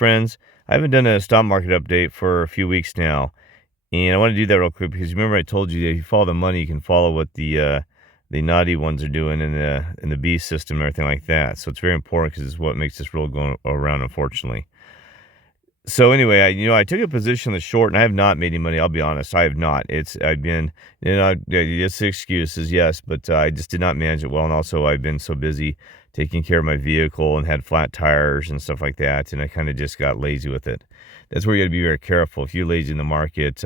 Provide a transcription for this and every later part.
friends. I haven't done a stock market update for a few weeks now, and I want to do that real quick because remember I told you that if you follow the money, you can follow what the naughty ones are doing in the beast system and everything like that. So it's very important because it's what makes this world go around, unfortunately. So anyway, I took a position in the short, and I have not made any money. I'll be honest, I have not. I've been, it's excuses, yes, but I just did not manage it well, and also I've been so busy taking care of my vehicle and had flat tires and stuff like that, and I kind of just got lazy with it. That's where you got to be very careful. If you're lazy in the market,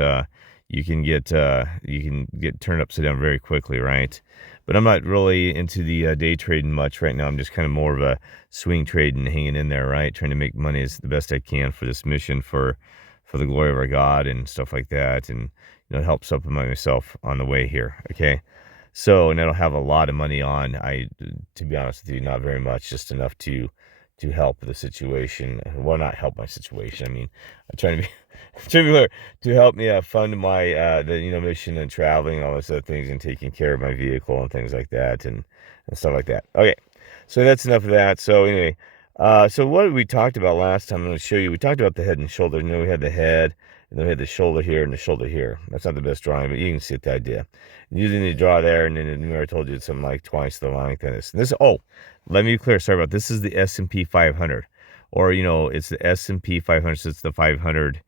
you can get turned upside down very quickly, right? But I'm not really into the day trading much right now. I'm just kind of more of a swing trading, hanging in there, right? Trying to make money as the best I can for this mission, for the glory of our God and stuff like that, and help supplement myself on the way here. Okay, so and I don't have a lot of money on. To be honest with you, not very much, just enough to help the situation. Well, not help my situation. I mean, I'm trying to be trying to be clear, to help me fund my the mission and traveling and all those other things and taking care of my vehicle and things like that and stuff like that. Okay, so that's enough of that. So anyway, so what we talked about last time, I'm going to show you. We talked about the head and shoulder. We had the head, and then we had the shoulder here and the shoulder here. That's not the best drawing, but you can see the idea. Using the draw there, and then remember I told you it's something like twice the length of this. Let me be clear. Sorry about this. Is the S&P 500, or it's the S&P 500. So it's the 500,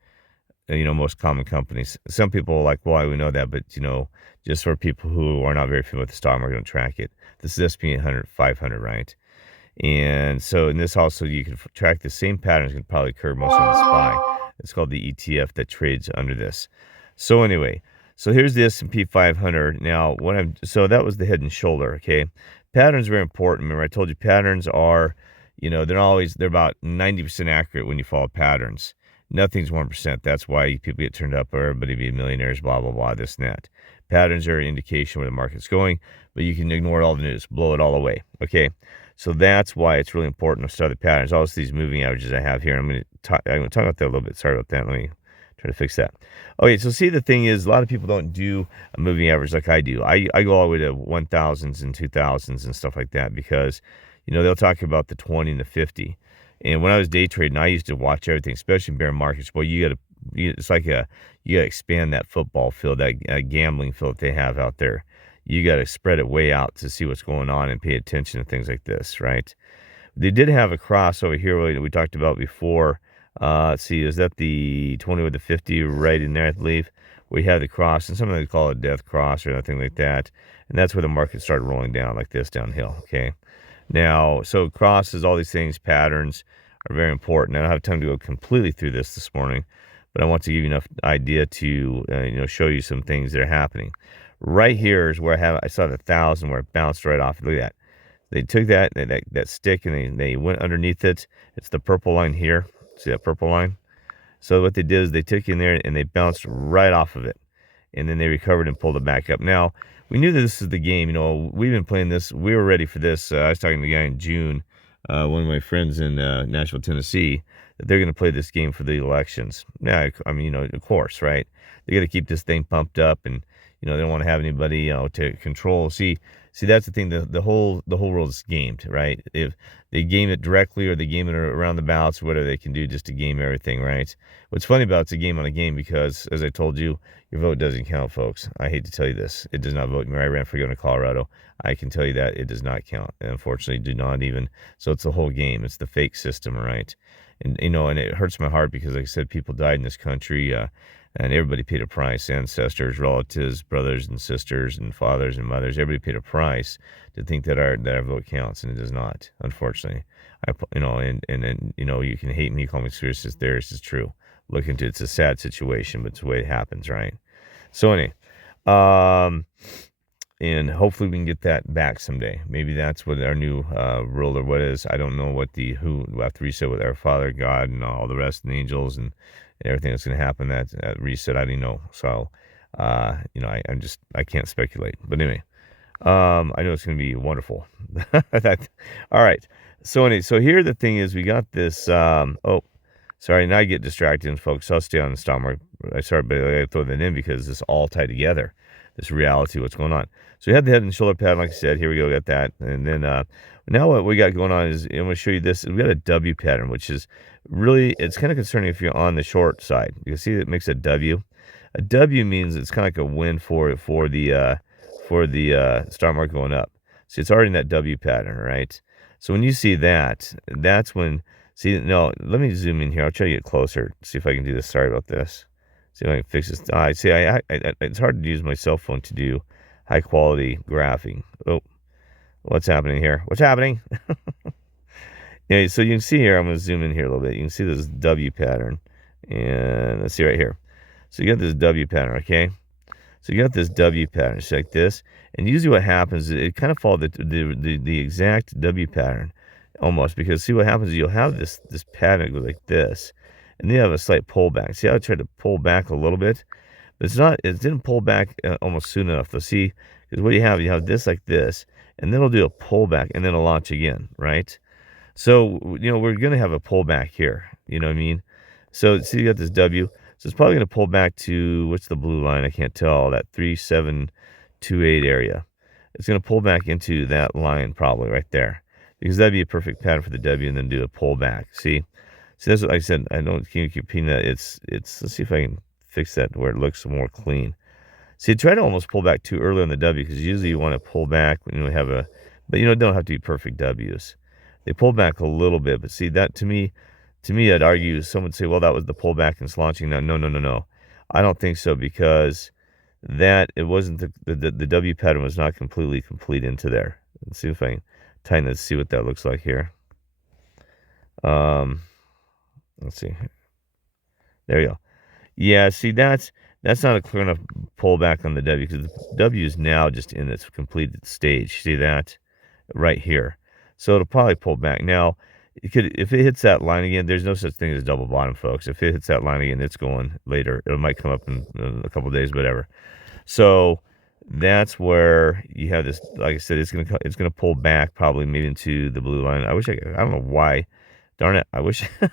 most common companies. Some people are like, well, we know that, but just for people who are not very familiar with the stock market, don't track it. This is S&P 500, right? And so in this also, you can track the same patterns can probably occur mostly in the SPY. It's called the ETF that trades under this. So anyway, so here's the S&P 500. Now, so that was the head and shoulder, okay? Patterns are very important. Remember, I told you patterns are, they're about 90% accurate when you follow patterns. Nothing's 1%. That's why people get turned up, or everybody be millionaires, blah, blah, blah, this and that. Patterns are an indication where the market's going, but you can ignore all the news, blow it all away, okay? So that's why it's really important to study the patterns. Also, these moving averages I have here. I'm going to talk about that a little bit. Sorry about that. Let me try to fix that. Okay, so see, the thing is, a lot of people don't do a moving average like I do. I go all the way to 1,000s and 2,000s and stuff like that because, they'll talk about the 20 and the 50. And when I was day trading, I used to watch everything, especially in bear markets. Boy, it's like you got to expand that football field, that gambling field that they have out there. You got to spread it way out to see what's going on and pay attention to things like this, right? They did have a cross over here that we talked about before. Let's see, is that the 20 with the 50 right in there, I believe? We had the cross, and sometimes they call it a death cross or nothing like that. And that's where the market started rolling down like this downhill, okay? Now, so crosses, all these things, patterns are very important. I don't have time to go completely through this morning, but I want to give you enough idea to, show you some things that are happening. Right here is where I saw the 1,000 where it bounced right off. Look at that. They took that stick and they went underneath it. It's the purple line here. See that purple line? So what they did is they took in there and they bounced right off of it. And then they recovered and pulled it back up. Now, we knew that this is the game. We've been playing this. We were ready for this. I was talking to the guy in June, one of my friends in Nashville, Tennessee, that they're going to play this game for the elections. Yeah, I mean, of course, right? They got to keep this thing pumped up, and they don't want to have anybody, to control. See, that's the thing. The whole world is gamed, right? If they game it directly or they game it around the ballots, whatever they can do just to game everything, right? What's funny about it's a game on a game because, as I told you, your vote doesn't count, folks. I hate to tell you this. It does not vote. I ran for governor of Colorado. I can tell you that it does not count. And unfortunately, do not even. So it's the whole game. It's the fake system, right? And, and it hurts my heart because, like I said, people died in this country, and everybody paid a price. Ancestors, relatives, brothers and sisters and fathers and mothers, everybody paid a price to think that our vote counts, and it does not, unfortunately. You can hate me, call me conspiracy theorist. It's true. Look into it. It's a sad situation, but it's the way it happens, right? So anyway, and hopefully we can get that back someday. Maybe that's what our new ruler, what is. I don't know who we have to reset with our Father God and all the rest and the angels and everything that's going to happen. That reset, I didn't know. So, I can't speculate. But anyway, I know it's going to be wonderful. All right. So anyway, so here the thing is, we got this. Sorry, now I get distracted, folks. I'll stay on the stock market. Sorry, but I throw that in because it's all tied together. this reality of what's going on. So we had the head and shoulder pattern, like I said. Here we go, got that. And then now what we got going on is, I'm going to show you this. We got a W pattern, which is really, it's kind of concerning if you're on the short side. You can see it makes a W. A W means it's kind of like a win for the stock market going up. See, it's already in that W pattern, right? So when you see that, that's when, see, no, let me zoom in here. I'll try to get closer, see if I can do this. Sorry about this. See if I can fix this. I see, it's hard to use my cell phone to do high quality graphing. Oh, what's happening here? What's happening? Yeah, so you can see here, I'm going to zoom in here a little bit. You can see this W pattern. And let's see right here. So you got this W pattern, okay? So you got this W pattern, it's like this. And usually what happens, it kind of follows the exact W pattern almost, because see what happens is you'll have this pattern go like this, and then you have a slight pullback. See how I tried to pull back a little bit? But it didn't pull back almost soon enough. So see, because what you have this like this, and then it'll do a pullback, and then it'll launch again, right? So, we're going to have a pullback here. You know what I mean? So, see, you got this W. So, it's probably going to pull back to, what's the blue line? I can't tell. That 3728 area. It's going to pull back into that line probably right there. Because that'd be a perfect pattern for the W, and then do a pullback. See, that's what I said. I don't keep repeating that. It's. Let's see if I can fix that to where it looks more clean. See, try to almost pull back too early on the W, because usually you want to pull back when you have but it don't have to be perfect W's. They pull back a little bit, but see, that to me, I'd argue, someone would say, well, that was the pullback and it's launching now. No. I don't think so, because it wasn't the W pattern was not completely complete into there. Let's see if I can tighten it, see what that looks like here. Let's see. There you go. Yeah, see, that's not a clear enough pullback on the W, because the W is now just in its completed stage. See that right here? So it'll probably pull back. Now, if it hits that line again, there's no such thing as double bottom, folks. If it hits that line again, it's going later. It might come up in a couple of days, whatever. So that's where you have this. Like I said, it's gonna pull back probably maybe into the blue line. I don't know why. Darn it! I wish you're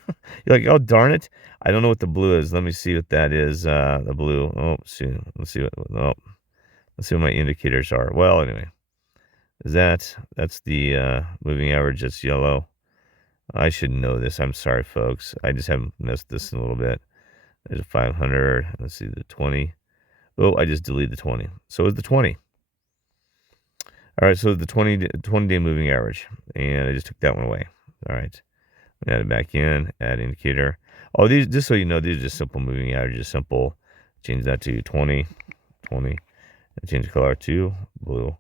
like, oh darn it! I don't know what the blue is. Let me see what that is. The blue. Oh, see. Let's see what. Oh, let's see what my indicators are. Well, anyway. That's the moving average. That's yellow. I should know this. I'm sorry, folks. I just haven't messed this in a little bit. There's a 500. Let's see, the 20. Oh, I just deleted the 20. So is the 20. All right, so the 20-day moving average. And I just took that one away. All right. Add it back in. Add indicator. Oh, these, just so you know, these are just simple moving averages. Simple. Change that to 20. And change the color to blue.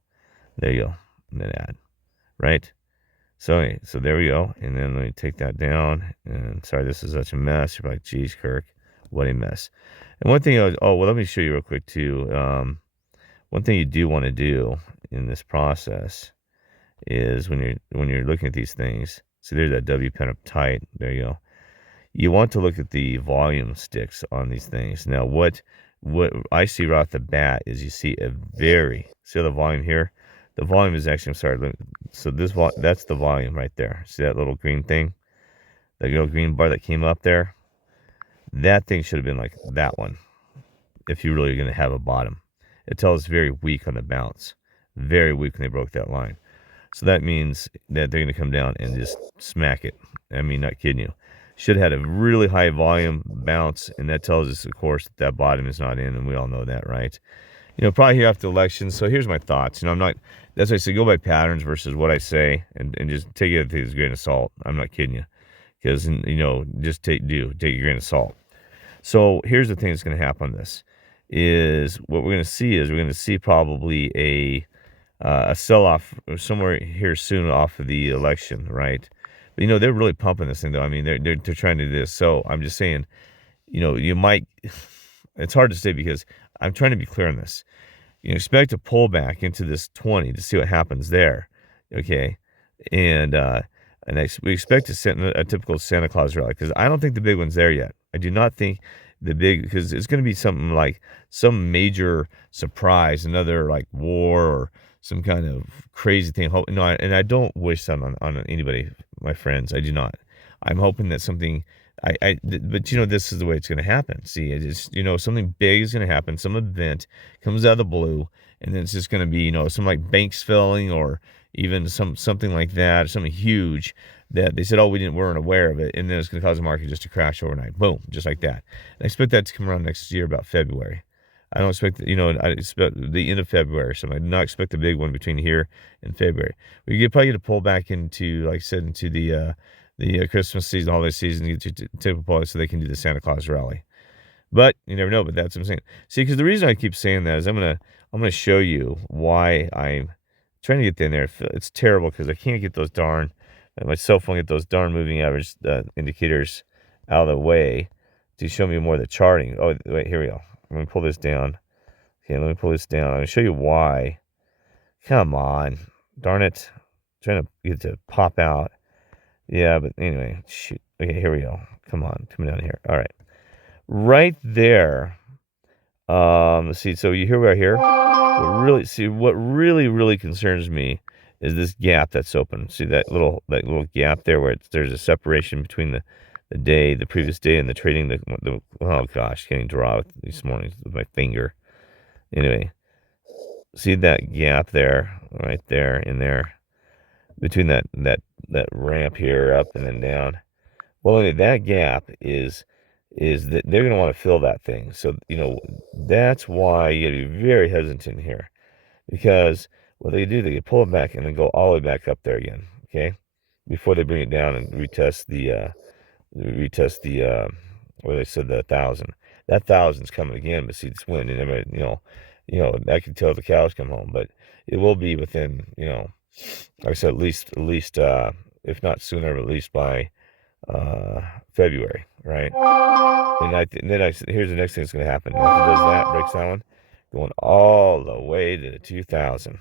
There you go. And then add, right? So there we go. And then let me take that down. And sorry, this is such a mess. You're like, geez, Kirk, what a mess. And one thing, let me show you real quick too. One thing you do want to do in this process is when you're looking at these things. So there's that W pen up tight. There you go. You want to look at the volume sticks on these things. Now, what I see right off the bat is you see see the volume here. The volume is actually, I'm sorry, so that's the volume right there. See that little green thing? That little green bar that came up there? That thing should have been like that one, if you're really going to have a bottom. It tells very weak on the bounce. Very weak when they broke that line. So that means that they're going to come down and just smack it. I mean, not kidding you. Should have had a really high volume bounce, and that tells us, of course, that bottom is not in, and we all know that, right? Probably here after the election. So here's my thoughts. That's why I say go by patterns versus what I say, and just take it with a grain of salt. I'm not kidding you, because just take a grain of salt. So here's the thing that's going to happen on this is what we're going to see probably a sell-off somewhere here soon off of the election, right? But they're really pumping this thing though. I mean, they're trying to do this. So I'm just saying, you might. It's hard to say because I'm trying to be clear on this. You expect a pullback into this 20 to see what happens there, okay? And we expect a typical Santa Claus rally, because I don't think the big one's there yet. I do not think because it's going to be something like some major surprise, another like war or some kind of crazy thing. And I don't wish that on anybody, my friends. I do not. I'm hoping that something But this is the way it's going to happen. See, it is, something big is going to happen. Some event comes out of the blue, and then it's just going to be, some like banks failing, or even something like that, something huge that they said, oh, we weren't aware of it, and then it's going to cause the market just to crash overnight. Boom, just like that. And I expect that to come around next year, about February. I don't expect, I expect the end of February or something. I do not expect a big one between here and February. We could probably get a pull back into, like I said, into the Christmas season, holiday season, get your typical pull so they can do the Santa Claus rally. But you never know. But that's what I'm saying. See, because the reason I keep saying that is I'm gonna show you why I'm trying to get in there. It's terrible because I can't get those my cell phone, get those darn moving average indicators out of the way to show me more of the charting. Oh, wait, here we go. Let me pull this down. Okay, let me pull this down. I'm going to show you why. Come on. Darn it. I'm trying to get it to pop out. Yeah, but anyway, shoot. Okay, here we go. Come on. Coming down here. All right. Right there. Let's see. So you hear right here? What really concerns me is this gap that's open. See that little gap there where there's a separation between the previous day, and the trading. Oh gosh, can't even draw it this morning with my finger. Anyway, see that gap there, right there, in there, between that ramp here, up and then down. Well, anyway, that gap is that they're going to want to fill that thing. So that's why you got to be very hesitant here, because what they do, they pull it back and then go all the way back up there again. Okay, before they bring it down and retest the where they said the 1,000. That 1,000's coming again, but see, it's wind, and everybody, I can tell the cows come home, but it will be within, like I said, at least, if not sooner, at least by February, right? And here's the next thing that's going to happen. After it does that, breaks that one, going all the way to the 2,000,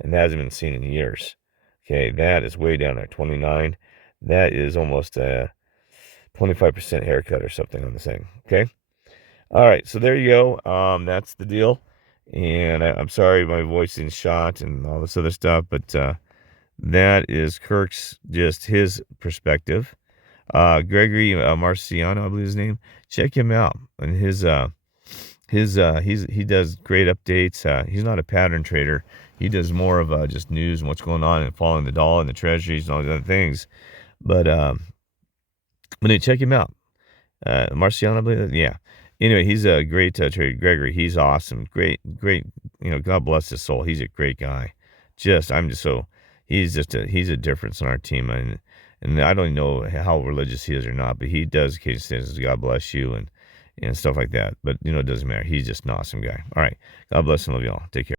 and that hasn't been seen in years. Okay, that is way down there, 29. That is almost a 25% haircut or something on this thing. Okay. All right. So there you go. That's the deal. And I'm sorry my voice is shot and all this other stuff, but that is Kirk's, just his perspective. Gregory Marciano, I believe his name. Check him out. And he does great updates. He's not a pattern trader. He does more of just news and what's going on and following the dollar and the treasuries and all these other things. But check him out. Marciano, I believe. Yeah. Anyway, he's a great trader. Gregory, he's awesome. Great. God bless his soul. He's a great guy. He's a difference in our team. And I don't know how religious he is or not, but he does occasionally say, God bless you, and stuff like that. But, it doesn't matter. He's just an awesome guy. All right. God bless and love you all. Take care.